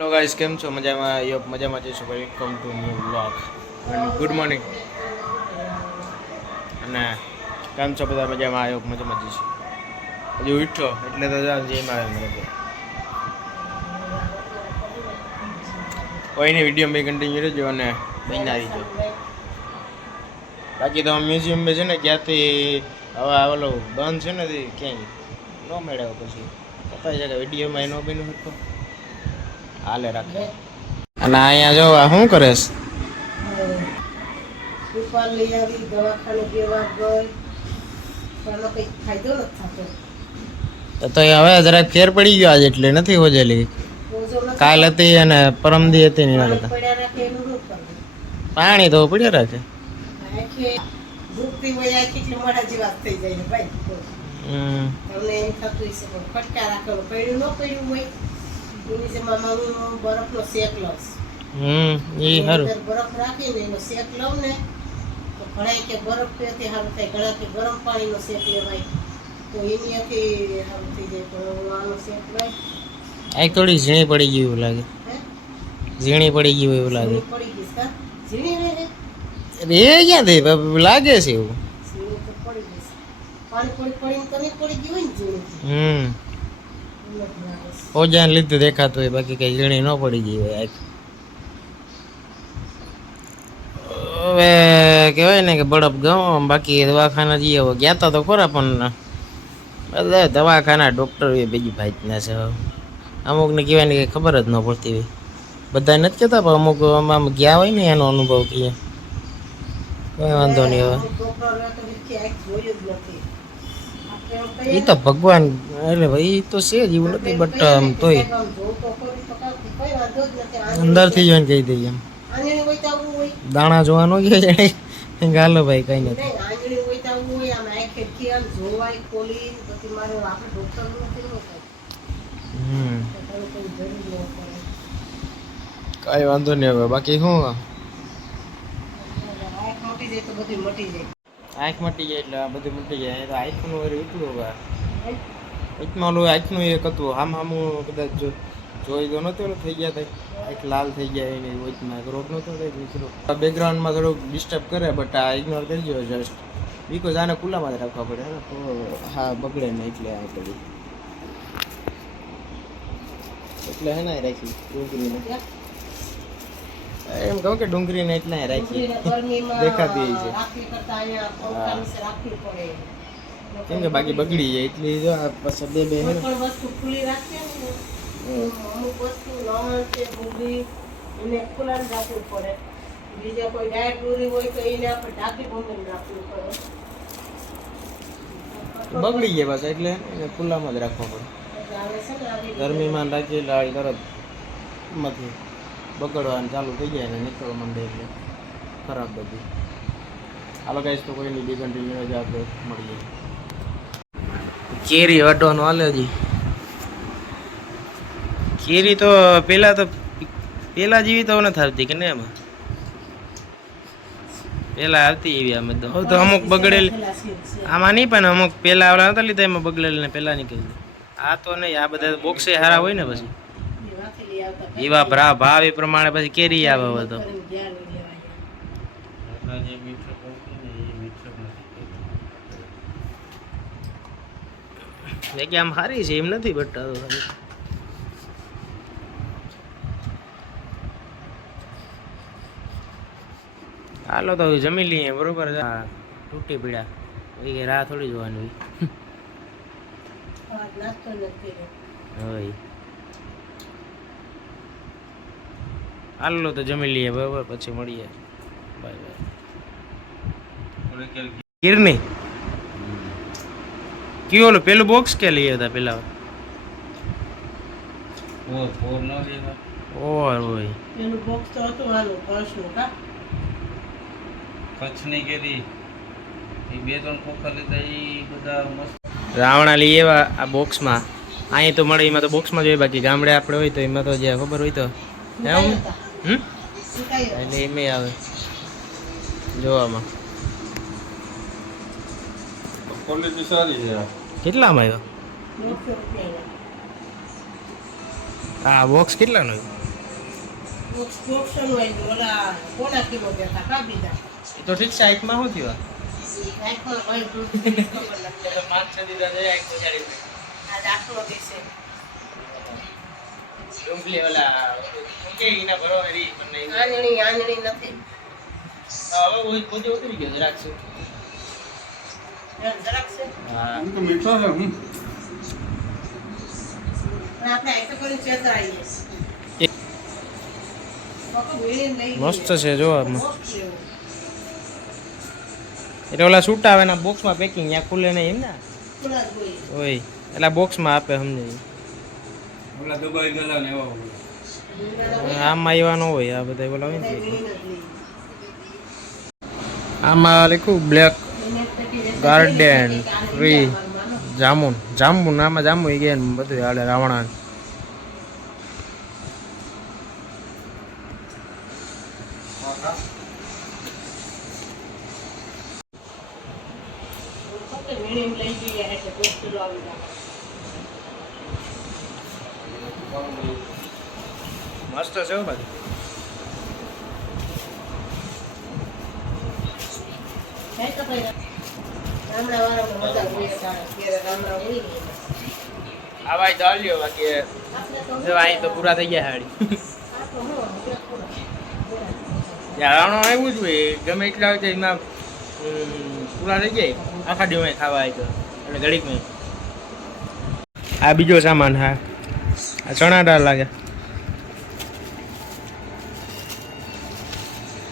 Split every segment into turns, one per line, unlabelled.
Hello guys કેમ છો? મજામાં? યો મજામાં જઈશું come to new blog and good morning અને કેમ છો બધા? મજામાં? આવ્યો મજામાં જઈશું હજી ઉઠ્યો, એટલે તો જેમ આવે મને કોઈ નહીં વીડિયો મેં કન્ટિન્યુ રહેજો અને બન્યા રહીજો બાકી તો મ્યુઝિયમ છે ને ક્યાંથી હવે આવેલો બંધ છે ને ક્યાંય? ન મેળવ્યો પછી. કપાઈ જાય વિડીયોમાં એનો બન્યું હતું હાલે રાખે. અને અહીંયા જો આ શું કરેશ છે?
લઈ આવી દવાખાને બેવા ગઈ. પણ એનો ફાયદો નથી થતો.
તો તો હવે જરાક ફેર પડી ગયો આજે એટલે નથી હોજેલી. કાલ હતી અને પરમદી હતી ને એના
પાણી
તો પડ્યા રાખે
આંખે હોય જેવા થઈ જાય ભાઈ. તમને એમ થતું હશે ફટકા રાખવાનું પડ્યું ન પડ્યું હોય. એની જેમાં હું બરફનો શેક લઉં.
હમ એ
એની
સારું
બરફ રાખીને એનો શેક લઉં ને તો ઘણા કે બરફ પીવાથી સારું થાય ઘણા કે ગરમ પાણીનો શેક લેવાય. તો એનીથી સારું થઈ જાય પણ હું આનો શેક લઈ
આ થોડી ઝીણી પડી ગઈ એવું લાગે. ઝીણી પડી ગયું એવું લાગે.
પડી ગઈ છે ઝીણી?
રે ક્યાંથી બાપા? લાગે છે એવું.
પાણી પડી પડીને તો નહીં પડી ગયું હોય ને ઝીણી
હમ. ઓજાને લીધે દેખાતું હોય, બાકી કઈ ઝીણી ન પડી ગઈ હોય. હવે કહેવાય ને કે બળપ ગયો બાકી દવાખાના જઈએ હવે. ગયા તા તો ખરા, પણ બધા દવાખાના ડૉક્ટર એ બીજી ભાઈના છે. અમુકને કહેવાય ને ખબર જ ન પડતી હોય. બધા નથી કહેતા, પણ અમુક આમ ગયા હોય ને એનો અનુભવ કહીએ. કોઈ વાંધો નહીં હવે. એ તો ભગવાન એટલે ભાઈ તો છે જ એવું નથી બટ આમ તોય. અંદરથી જોઈને કહી દઈએ એમ. દાણા જોવાનો કે જાણે ગાલો ભાઈ કઈ નથી.
કઈ
વાંધો નહીં હવે બાકી શું?
મોટી જાય તો બધી મટી જાય.
આંખ મટી જાય એટલે આ બધું મટી જાય. તો આંખનું વળી એટલું હવે. વચમાં ઓલું આંખનું એક હતું. આમ આમ કદાચ જો- જોઈ તો નતો ઓલું થઈ ગયા થાય આંખ લાલ થઈ ગયા એને વચમાં એક રોગ નતો થાય દીકરો બેકગ્રાઉન્ડમાં થોડુંક ડિસ્ટર્બ કરે બટ આ ઇગ્નોર કરી ગયો જસ્ટ બીકોઝ આને ખુલ્લામાં જ રાખવા પડે. ને તો હા બગડે ને એટલે આ પડી એટલે હે ને રાખી. ડુંગળીને એમ કહું કે ડુંગળીને એટલે રાખી. દેખાતી છે. કેમ કે બાકી બગડી જાય એટલે જો આ પછી બે બે
વસ્તુ ખુલ્લી અમુક વસ્તુ લવણ છે ડુંગળી એને ખુલ્લા રાખવું પડે. બીજા કોઈ ડાયટ દૂરી હોય તો એને આપણે ઢાંકી બંધ રાખવું પડે.
બગડી ગયા પાછા એટલે એને ખુલ્લામાં જ રાખવા પડે. ગરમીમાં રાખીએ લાળ તરતમાંથી બગડવાનું ચાલુ થઈ જાય ને નીકળવા માંડે એટલે. ખરાબ બધી. હાલો ગાઈસ તો કોઈ બી કન્ટિન્યુ જ આપણે મળીએ. કેરી વાટવાનું હાલે હજી. કેરી તો પેલા તો, પેલા જેવી તો નથી આવતી કે ને એમાં? પેલા આવતી એવી આમ તો. હવે તો અમુક બગડેલી. આમાં નહીં પણ અમુક પેલા આવડા નતા લીધા, એમાં બગડેલ ને પેલા નીકળી. આ તો નહીં, આ બધા બોક્સે હારા હોય ને પછી. એવા ભરા ભાવ એ પ્રમાણે પછી કેરી આવે હવે તો. જગ્યા આમ સારી છે એમ નથી બટ હાલો તો જમી લઈએ બરોબર? તૂટી પીડા. એ રાહ થોડી જોવાની
આજ નાસ્તો નથી
હોય હાલો તો જમી લઈએ બરાબર? પછી મળીએ. Bye bye. કિરની કયું ઓલું પેલું બોક્સ કે લઈએ હતા પેલા? ઓર હોય
એનું બોક્સ તો હતું આનું કળશનું કા?
કચ્છની કેરી. એ બે ત્રણ ખોખા લીધા એ બધા મસ્ત.
રાવણા લઈએ એવા આ બોક્સમાં અહીં તો મળે એમાં તો બોક્સમાં જોઈએ બાકી ગામડે આપણે હોય તો એમાં તો જે ખબર હોય તો. એમ. એટલે એમ આવે. જોવામાં.
ક્વોલિટી સારી છે
કેટલામાં આવ્યો? હા બોક્સ કેટલાનો આવ્યો? તો ઠીક છે આઈકમાં શું થયું
ભાઈ દૂધ ખબર નથી
માર્ક્સ દીધા છે આઈક બજાડી
આ દાખલો દેશે
ડુંગળી ઓલા કે એના ભરો હરી પણ નહીં.
આંજણી આંજણી નથી.
હવે ઓય પોતે ઉતરી ગયો જરાક છે.
જરાક છે?
હા.
તો મીઠો છે હું.
મસ્ત છે જો. એટલે ઓલા છૂટા આવે બોક્સમાં પેકિંગ ત્યાં ખુલે નહીં એમ ને. ઓય એટલે બોક્સમાં આપે સમજે
ઓલા દબાઈ ગયેલા ને એવા
હોય.
આમાં એવા ન હોય આ બધા બોલા ને. આમાં લખ્યું બ્લેક
એને એક પેટી વેચાઈ
Garden,
ગઈ, એક આને
tree.
બીજા માનો.
જામુન આમાં જામુ ઈ ગયા ને બધું હાલે રાવણા
ફક્ત વીણીને લઈ જઈએ એટલે દસ કિલો આવી જાય.
મસ્ત છે હો બાકી
થાય તો ભાઈ ગામડાવાળામાં મજા હોય તારે. ઘેરે ગામડા હોય ને.
આ ભાઈ તો હાલ્યો બાકી અહીં તો પૂરા થઈ ગયા હાડી. રાવણો આવ્યું જ ગમે એટલા હોય તો એમાં પૂરા થઈ જાય. આખા દિવસ ખાવા આવી તો એટલે ઘડીકમાં આ બીજો સામાન હા. આ ચણા દાળ લાગે.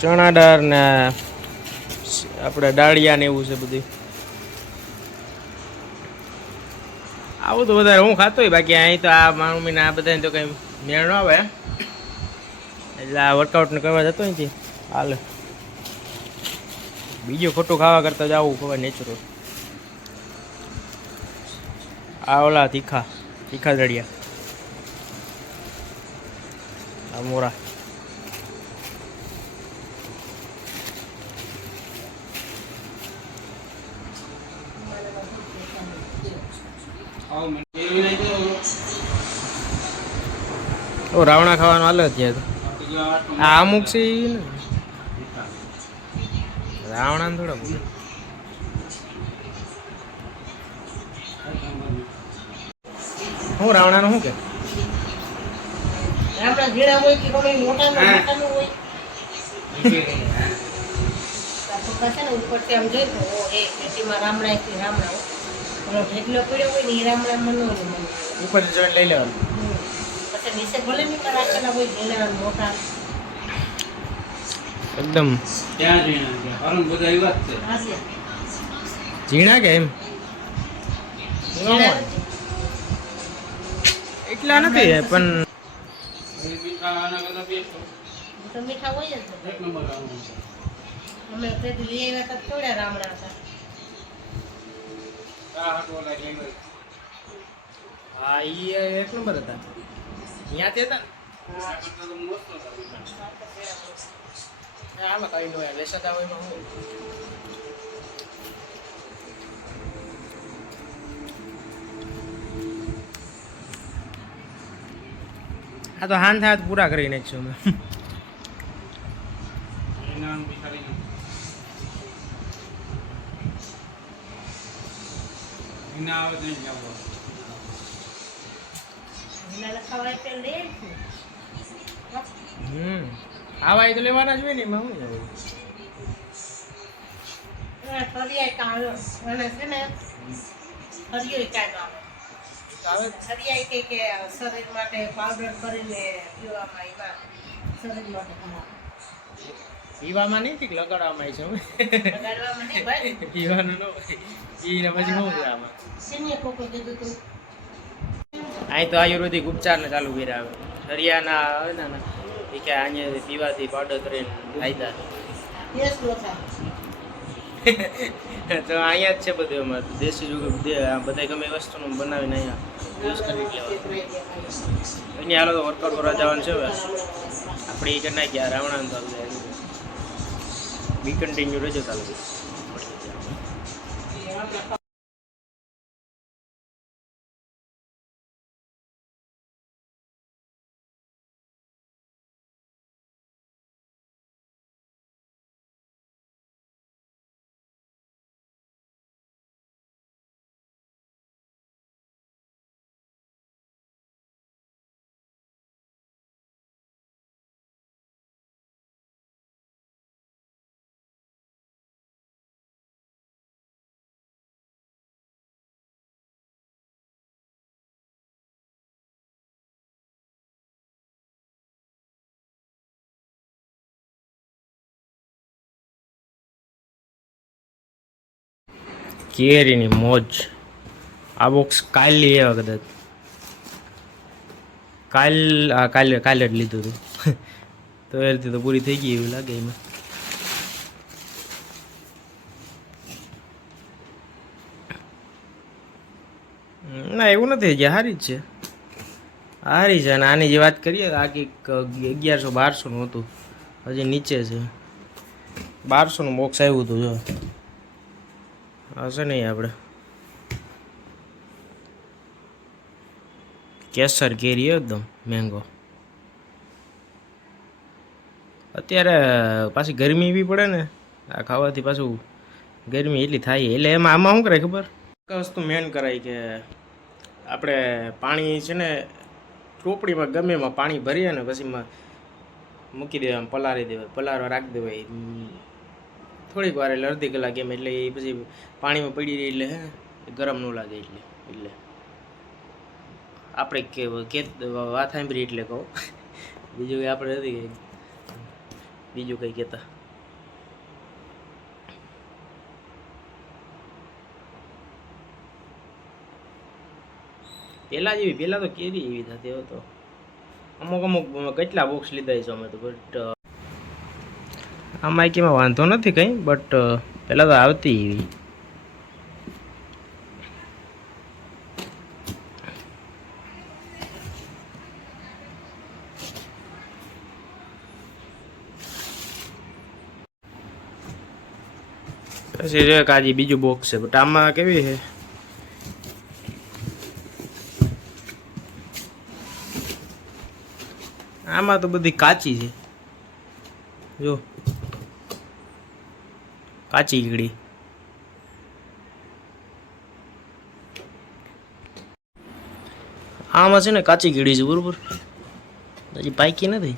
ચણા દાળ ને આપણે દાળિયા ને એવું છે બધું. આવું તો વધારે હું ખાતો હોય, બાકી અહીં તો આ મહિને આ બધાને તો કંઈ મેળ ન આવે. એટલે આ વર્કઆઉટ ને કરવા જતો અહીંથી. હાલ. બીજું ખોટું ખાવા કરતા જાવું ખબર નેચરલ આ ઓલા તીખા તીખા દળિયા. આ મોરા
આવું મને એવી નહીં તો
ઓ રાવણા ખાવાનું હાલે અત્યારે
આ
અમુક છે ને. રાવણા ને થોડા હું રાવણાનું શું કે?
ગામડા ઓલો ઢેકલો પડ્યો હોય ને એ રામમાં ન
ઉપર જોઈને લઈ લેવાનું.
પછી નીચે ભલે રાખેલા હોય મોટા.
એકદમ.
ત્યાં જઈને ગયા. બધા એવા જ છે.
હાસ્ય.
ઝીણા કે એમ?
નથી.
એટલા નથી પણ
મીઠા હોય.
એ તો મીઠા હોય જ
એક નંબર
અમે લઈ આવ્યા હતા રામ રામડા હતા
આ હાટુ ઓલા લેંગર.
હા એ એક નંબર હતા. અહીંયાથી હતા આમાં કઈ ન વેસાતા હોય એમાં તો હાન થાય પૂરા કરી નાખશું અમે
એના બી સારી નથી. એના આવે તો
જ
હમ. આવા તો લેવાના જ હોય ને એમાં
કે શરીર માટે પાવડર કરીને પીવામાં એમાં શરીર માટે
પીવામાં નહીં ઠીક લગાડવામાં છે
લગાડવામાં નહીં ભાઈ.
ન પછી શું આમાં?
શેનીએ કોકો કીધું તું?
અહીં તો આયુર્વેદિક ઉપચારને ચાલુ કર્યા આવે સરિયાના ને ના. એ કે અહીંયા પીવાથી કરીને ફાયદા
નો.
તો અહીંયા જ છે બધું એમાં દેશી જુગ બધા ગમે વસ્તુનું બનાવીને અહીંયા યુઝ કરી લેવાનું અહીંયા હાલો તો વર્કઆઉટ કરવા જવાનું છે હવે. આપણે એ કરી નાખ્યા રાવણા તો બી કન્ટિન્યુ રહેજો ચાલુ કેરીની મોજ. આ બોક્સ કાલ એવા કદાચ. કાલ કાલે કાલે જ લીધું હતું તો એ રીતે તો પૂરી થઈ ગઈ એવું લાગે એમાં. ના, એવું નથી જે સારી જ છે. સારી છે, અને આની જે વાત કરીએ, આ કંઈક અગિયારસો બારસોનું હતું. હજી નીચે છે. બારસોનું બોક્સ આવ્યું હતું, જો. હશે નહીં આપણે. કેસર કેરી એકદમ મેંગો અત્યારે પાછી ગરમી બી પડે ને, આ ખાવાથી પાછું ગરમી એટલી થાય. એટલે એમાં, આમાં શું કરે ખબર? વસ્તુ મેન કરાય કે આપણે પાણી છે ને ચોપડીમાં ગમે એમાં પાણી ભરીએ ને, પછી મૂકી દેવા પલાળી દેવાય પલાળવા રાખી દેવાય. થોડીક વાર એટલે અડધી કલાક એમ એટલે એ પછી પાણીમાં પડી રહી એટલે ગરમ ન લાગે એટલે એટલે. આપણે કે વાત સાંભળી એટલે કહું. બીજું કંઈ આપણે નથી બીજું કંઈ કહેતા. પહેલાં જેવી પહેલાં તો કેરી એવી થતી હતો અમુક અમુક કેટલા બોક્સ લીધા છે અમે તો બટ આમાં કેમાં વાંધો નથી કંઈ, બટ પહેલાં તો આવતી એવી. પછી રે કાજી બીજું બોક્સ છે, બટ આમાં કેવી છે? આમાં તો બધી કાચી છે. જો. કાચી ઈગડી આમાં છે ને કાચી કીડી છે બરોબર? હજી પાકી નથી.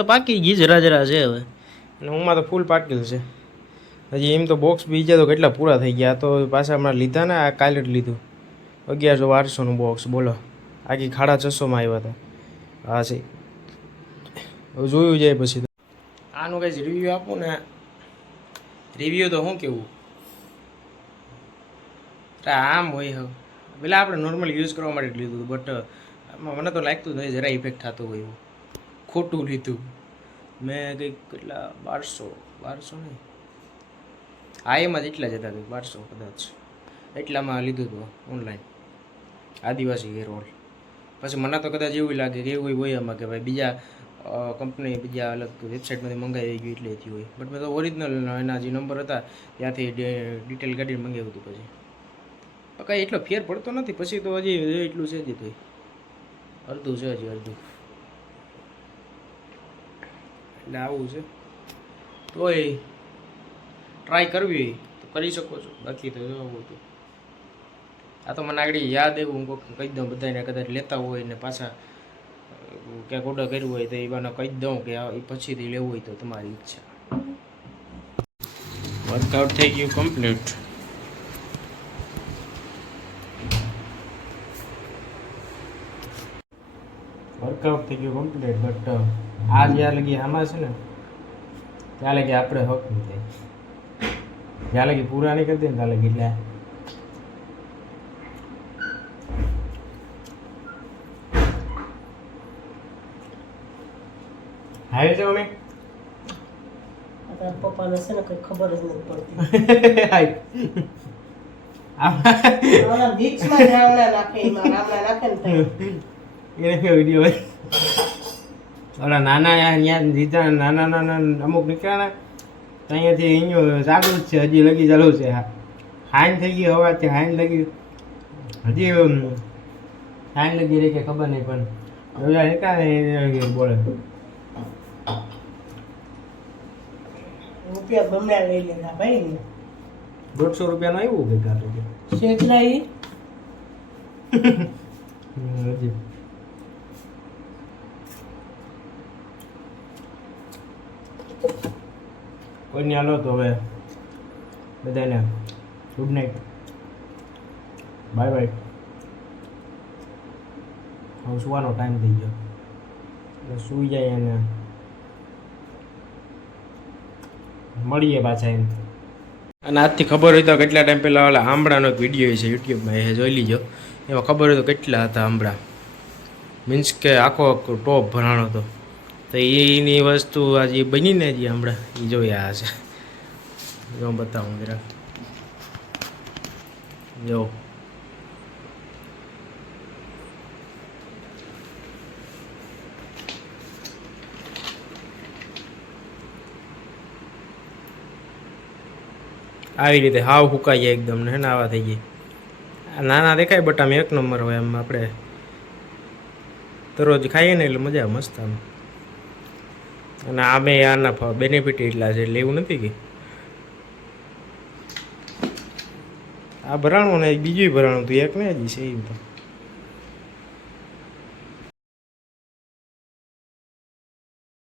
તો પાકી ગઈ જરા જરા છે હવે. અને હુંમાં તો ફૂલ પાકેલ છે. હજી એમ તો બોક્સ બીજા તો કેટલા પૂરા થઈ ગયા. તો પાછા હમણાં લીધા ને આ કાલે જ લીધું. અગિયારસો બારસોનું બોક્સ બોલો. આખી ખાડા છસોમાં આવ્યા હતા. હા છે. હવે જોયું જાય પછી આનું કંઈ રિવ્યૂ આપું ને. રિવ્યૂ તો શું કેવું? આમ હોય હવે. પેલા આપણે નોર્મલ યુઝ કરવા માટે જ લીધું હતું બટ આમાં મને તો લાગતું નહીં જરા ઇફેક્ટ થતો હોય એવું. ખોટું લીધું. મેં કંઈક કેટલા, બારસો બારસો નહીં? હા, એમાં જ એટલા જ હતા બારસો કદાચ. એટલામાં લીધું હતું ઓનલાઈન આદિવાસી હેર ઓલ પછી મને તો કદાચ એવું લાગે કે એવું હોય એમાં કે ભાઈ બીજા કંપની બીજા અલગ વેબસાઇટમાંથી મંગાવી ગયું એટલે હોય. બટ મેં તો ઓરિજિનલ એના જે નંબર હતા, ત્યાંથી ડિટેલ કાઢીને મંગાવ્યું હતું પછી. કાંઈ એટલો ફેર પડતો નથી. પછી તો હજી એટલું છે જ તો. અડધું છે હજી અડધું. એટલે આવું છે. તોય ટ્રાય કરવી તો કરી શકો છો. બાકી તો જવું હતું. આ તો મને આગળ યાદ એવું હું કોક કહી દઉં બધાને, કદાચ લેતા હોય ને પાછા ક્યાંક ઓર્ડર કર્યું હોય તો એ બાને કહી દઉં કે એ પછીથી લેવું હોય તો તમારી ઈચ્છા. વર્કઆઉટ થઈ ગયું કમ્પ્લીટ વર્કઆઉટ થઈ ગયું કમ્પ્લીટ બટ આ જ્યાં લગી આમાં છે ને? ત્યાં લગી આપણે હક નહીં થાય. જ્યાં લગી પૂરા નહીં કરી દે ને ત્યાં લગી એટલે હાય છે મમ્મી
પપ્પાને છે ને કઈ ખબર જ નથી પડતી.
હાય.
નાખે નાખે ને.
વીડિયો ઓલા નાના અહીંયા જીતા નાના નાના અમુક નીકળ્યા ને તો અહીંયાથી અહીંયા ચાલુ જ છે હજી લગી ચાલુ છે હા. હાઈન થઈ ગઈ હવાથી હાઈન લગી હજી હાઈન લગી રહી કે ખબર નહીં પણ ઓલા એકા બોલે.
રૂપિયા બમણા લઈ લેતા ભાઈ ને.
દોઢસો રૂપિયાનું આવ્યું તો?
શેકલા ઈ?
હજી. કોઈને હાલો તો હવે બધાને ગુડ નાઇટ બાય બાય હવે સુવાનો ટાઈમ થઈ ગયો. એટલે સૂઈ જાય અને મળીએ પાછા એમ. અને આજથી ખબર હોય તો કેટલા ટાઈમ પહેલાં ઓલા આંબળાનો એક વીડિયો છે યુટ્યુબમાં એ જોઈ લીજો. એમાં ખબર હોય તો કેટલા હતા આંબળા મીન્સ કે આખો આખો ટોપ ભરાણો હતો. તો એની વસ્તુ આજે બનીને જે હમણાં એ જોયા હશે જો બતાવું જરા. જો. આવી રીતે હાવ હુકાઈ જાય એકદમ ને, આવા થઈ જાય. નાના દેખાય બટ એક નંબર હોય આમ આપણે. દરરોજ ખાઈએ ને એટલે મજા મસ્ત આમ. અને આમે આના બેનિફિટ એટલા છે, એટલે એવું નથી કે? આ ભરાણું ને બીજું ભરાણું હતું, એક ને હજી છે એમ તો.